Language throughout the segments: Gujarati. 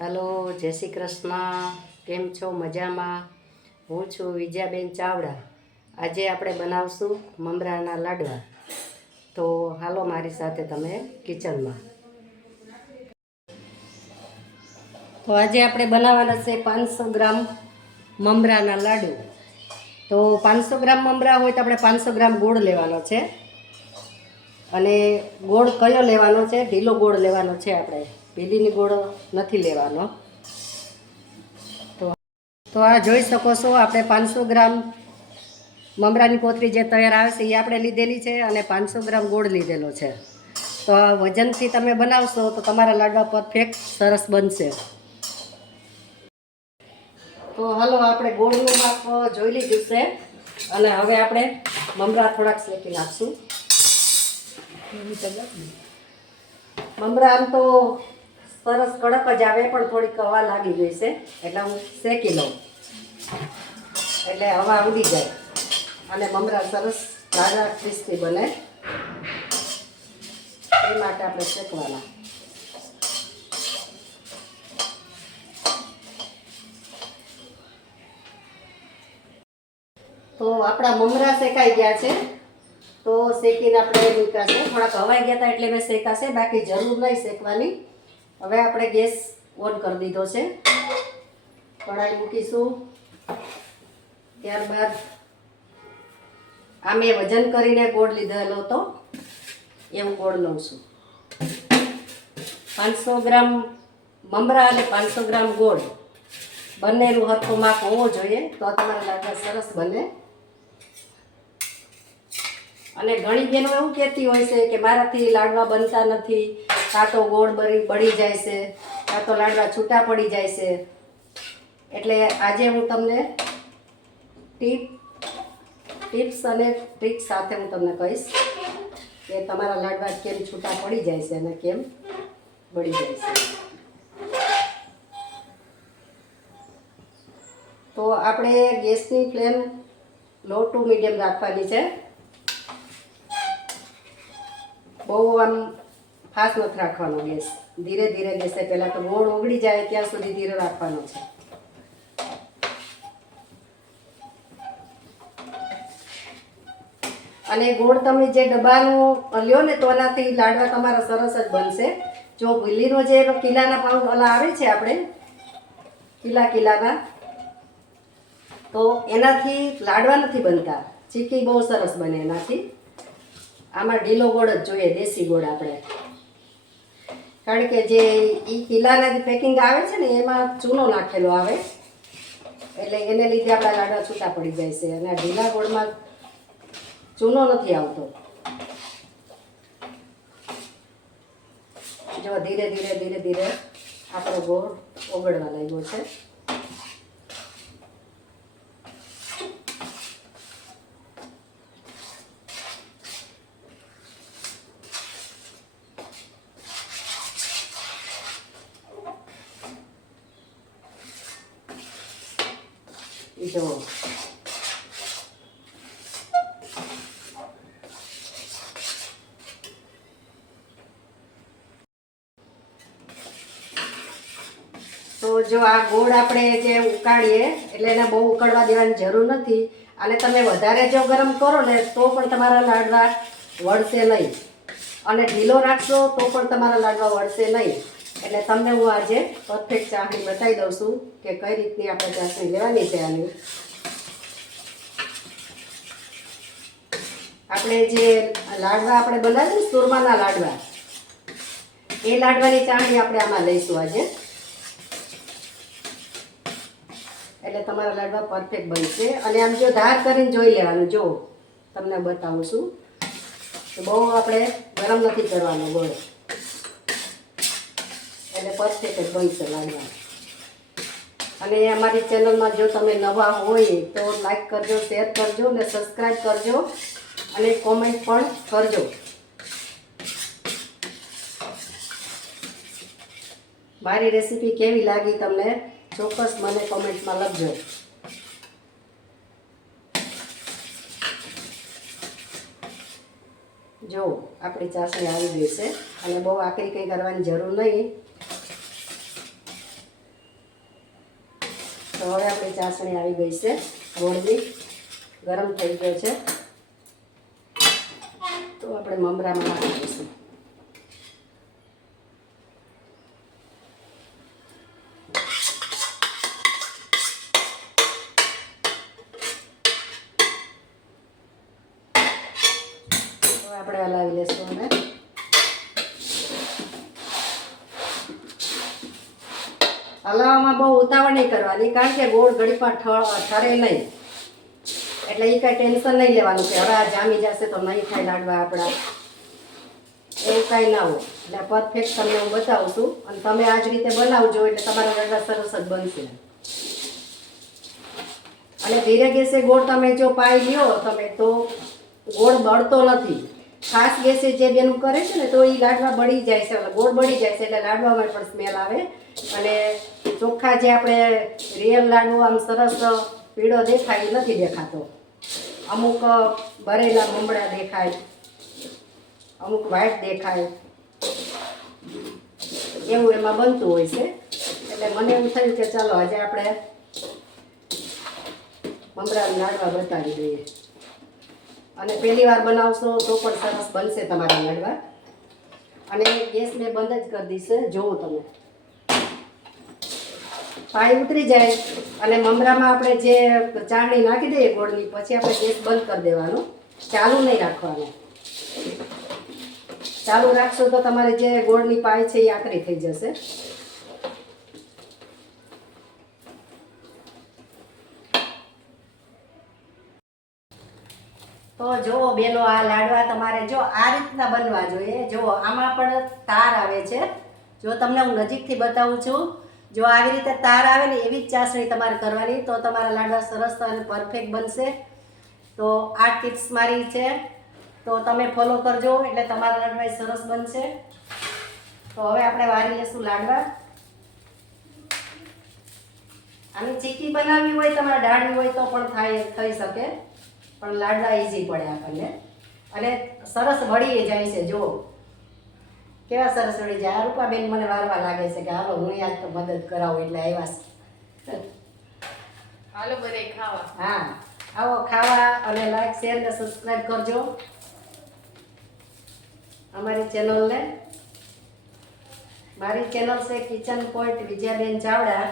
હાલો, જય શ્રી કૃષ્ણ. કેમ છો? મજામાં? હું છું વિજયાબેન ચાવડા. આજે આપણે બનાવશું મમરાના લાડવા. તો હાલો મારી સાથે તમે કિચનમાં. તો આજે આપણે બનાવવાના છે પાંચસો ગ્રામ મમરાના લાડુ. તો પાંચસો ગ્રામ મમરા હોય તો આપણે પાંચસો ગ્રામ ગોળ લેવાનો છે. અને ગોળ કયો લેવાનો છે? ઢીલો ગોળ લેવાનો છે આપણે. ભીલીની ગોળ નથી લેવાનો. તો તો આ જોઈ શકો છો, આપણે પાંચસો ગ્રામ મમરાની કોથળી જે તૈયાર આવે છે, એ આપણે લીધેલી છે અને પાંચસો ગ્રામ ગોળ લીધેલો છે. તો આ વજનથી તમે બનાવશો તો તમારા લાડવા પરફેક્ટ સરસ બનશે. તો હાલો, આપણે ગોળનું માપ જોઈ લીધું છે અને હવે આપણે મમરા થોડાક શેકી નાખશું. મમરા આમ તો સરસ કડક જ આવે, પણ થોડીક હવા લાગી ગઈ છે. એટલે હું શેકી લઉં. એટલે હવા ઉડી જાય. અને મમરા સરસ તાજા ક્રિસ્પી બને. એ માટે આપણે શેકવાના. તો આપણા મમરા શેકાઈ ગયા છે. તો શેકીને આપણે મૂકાશે થોડાક હવાઈ ગયા હતા એટલે મેં શેકાશે બાકી જરૂર નહીં શેકવાની. હવે આપણે ગેસ ઓન કરી દીધો છે. કઢાઈ મૂકીશું. ત્યારબાદ આ મેં વજન કરીને ગોળ લીધેલો હતો. એવું ગોળ લઉં છું. પાંચસો ગ્રામ મમરા અને પાંચસો ગ્રામ ગોળ બંનેનું હરખો માપ હોવો જોઈએ તો તમારા લાડવા સરસ બને. અને ઘણી બહેનો એવું કહેતી હોય છે કે મારાથી લાડવા બનતા નથી. કાં તો ગોળ બળી બળી જાય છે કાં તો લાડવા છૂટા પડી જાય છે. એટલે આજે હું તમને ટીપ, ટિપ્સ અને ટ્રિક્સ સાથે હું તમને કહીશ કે તમારા લાડવા કેમ છૂટા પડી જાય છે અને કેમ બળી જાય છે. તો આપણે ગેસની ફ્લેમ લો ટુ મીડિયમ રાખવાની છે. બહુ આમ ફાસ્ટ નથી રાખવાનો ગેસ. ધીરે ધીરે ગેસે પહેલાં તો ગોળ ઓગળી જાય ત્યાં સુધી ધીરે રાખવાનો છે. અને ગોળ તમે જે ડબ્બાનું લ્યો ને તો એનાથી લાડવા તમારા સરસ જ બનશે. જો ભીલીનો જે કિલ્લાના ભાવ ઓલા આવે છે આપણે કિલ્લા કિલ્લાના તો એનાથી લાડવા નથી બનતા. ચીકી બહુ સરસ બને એનાથી. આમાં ઢીલો ગોળ જ જોઈએ, દેશી ગોળ આપણે. કારણ કે જે એ કિલ્લાના પેકિંગ આવે છે ને, એમાં ચૂનો નાખેલો આવે. એટલે એને લીધે આપણા લાડવા છૂટા પડી જાય છે અને ઢીલા ગોળમાં ચૂનો નથી આવતો. જો ધીરે ધીરે ધીરે ધીરે આપણો ગોળ ઓગળવા લાગ્યો છે. જો તો જો આ ગોળ આપણે જે ઉકાળીએ, એટલે એને બહુ ઉકળવા દેવાની જરૂર નથી. અને તમે વધારે જો ગરમ કરો ને, તો પણ તમારા લાડવા વળશે નહીં. અને ઢીલો રાખશો તો પણ તમારા લાડવા વળશે નહીં. એટલે તમને હું આજે પરફેક્ટ ચાસણી બતાવી દઉં છું કે કઈ રીતની આપણે ચાસણી લેવાની છે આની. આપણે જે લાડવા આપણે બનાવીએ સુરમાના લાડવા, એ લાડવાની ચાસણી આપણે આમાં લઈશું આજે. એટલે તમારા લાડવા પરફેક્ટ બનશે. અને આમ જો ધાર કરીને જોઈ લેવાનું, જો તમને બતાવું છું. બહુ આપણે ગરમ નથી કરવાનો, ગોળ. એટલે પરફેક્ટ જ છે લાડવા અને અમારી ચેનલમાં જો તમે નવા હોય તો લાઈક કરજો શેર કરજો ને સબસ્ક્રાઈબ કરજો અને કોમેન્ટ પણ કરજો. મારી રેસીપી કેવી લાગી તમને? ચોક્કસ મને કોમેન્ટમાં લખજો. જો, આપણી ચાસણી આવી ગઈ છે અને બહુ આકરી કંઈ કરવાની જરૂર નહીં. તો હવે આપણી ચાસણી આવી ગઈ છે. ગોળની ગરમ થઈ ગયો છે. તો આપણે મમરામાં નાખી દઈશું. આપણે હલાવી લેશું હવે હલાવવામાં બહુ ઉતાવળ નહીં કરવાની, કારણ કે ગોળ ઘડીમાં ઠરે નહીં. એટલે એ કાંઈ ટેન્શન નહીં લેવાનું કે હવે આ જામી જશે તો નહીં થાય લાડવા આપણા. એવું કાંઈ ના હોય. એટલે પરફેક્ટ તમને હું બતાવું છું. અને તમે આ જ રીતે બનાવજો એટલે તમારા લાડવા સરસ જ બનશે. અને ધીરે ગેસે ગોળ તમે જો પાઈ લ્યો, તમે તો ગોળ બળતો નથી. ખાસ ગેસે જે બેનું કરે છે ને તો એ લાડવા બળી જાય છે ગોળ બળી જાય છે, એટલે લાડવામાં પણ સ્મેલ આવે. અને ચોખ્ખા જે આપણે રિયલ લાડવો આમ સરસ પીળો દેખાય એ નથી દેખાતો. અમુક ભરેલા મમડા દેખાય, અમુક વ્હાઈટ દેખાય. એવું એમાં બનતું હોય છે. એટલે મને એવું થયું કે ચાલો આજે આપણે મમરા લાડવા બતાવી દઈએ. અને પહેલી વાર બનાવશો તો પણ સરસ બનશે તમારા લાડવા અને ગેસ મેં બંધ જ કરી દઈશ જોવો તમે. પાણી ઉતરી જાય અને મમરામાં આપણે જે ચાળણી નાખી દઈએ ગોળની, પછી આપણે ગેસ બંધ કરી દેવાનું. ચાલુ નહીં રાખવાનું. ચાલુ રાખશો તો તમારે જે ગોળની પાય છે એ આકરી થઈ જશે. તો જો બેનો, આ લાડવા તમારે જો આ રીતના બનવા જોઈએ. જો આમાં પણ તાર આવે છે. જો તમને હું નજીકથી બતાવું છું, જો આવી રીતે તાર આવે ને એવી જ ચાસણી તમારે કરવાની, તો તમારા લાડવા સરસ અને પરફેક્ટ બનશે. તો આ ટિપ્સ મારી છે. તો તમે ફોલો કરજો, એટલે તમારા લાડવા સરસ બનશે. તો હવે આપણે વારી લેશું લાડવા. આની ચીકી બનાવવી હોય, તમારે ડાળવી હોય તો પણ થાય, થઈ શકે. પણ લાડવા ઇઝી પડે આપણને. અને સરસ વળી જાય છે જો કેવા સરસ વળી જાય. આ રૂપાબેન મને વારવા લાગે છે કે હાલો હું યાદ તો મદદ કરાવું એટલે આવ્યા છે. હાલો બધે ખાવા. હા આવો ખાવા અને લાઈક શેર ને સબસ્ક્રાઈબ કરજો. અમારી ચેનલને મારી ચેનલ છે કિચન પોઈન્ટ વિજયાબેન ચાવડા.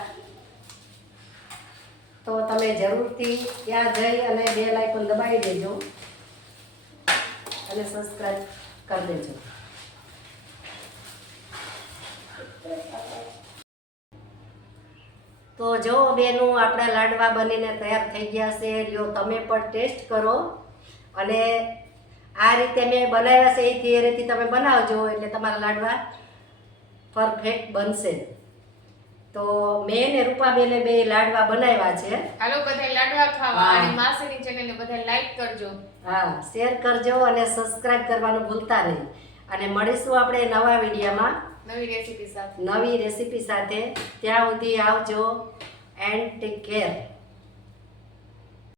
જરૂરથી ત્યાં જઈ અને બે લાઇકન દબાવી દેજો. અને સબસ્ક્રાઈબ કરી દેજો. તો જો બેનું આપણા લાડવા બનીને તૈયાર થઈ ગયા છે જો તમે પણ ટેસ્ટ કરો. અને આ રીતે મેં બનાવ્યા છે, એ થિયરીથી તમે બનાવજો, એટલે તમારા લાડવા પરફેક્ટ બનશે. તો મેં ને રૂપાબેને બે લાડવા બનાવ્યા છે. હાલો બધા લાડવા ખાવા અને માસીની ચેનલ ને બધા લાઈક કરજો. હા શેર કરજો અને સબસ્ક્રાઈબ કરવાનું ભૂલતા નહીં. અને મળીશું આપણે નવા વિડીયોમાં. નવી રેસીપી સાથે. નવી રેસીપી સાથે. ત્યાં સુધી આવજો એન્ડ ટેક કેર